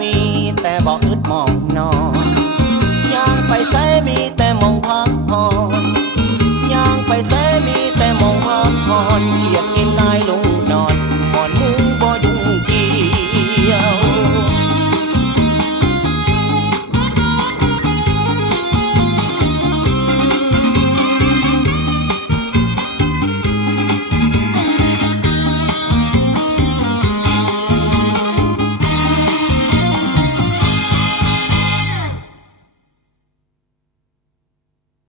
มีแต่บ่อึดมองนอนยังไปใส่มีแต่มองพักผ่อนยังไปใส่มีแต่มองพักผ่อนเหยียด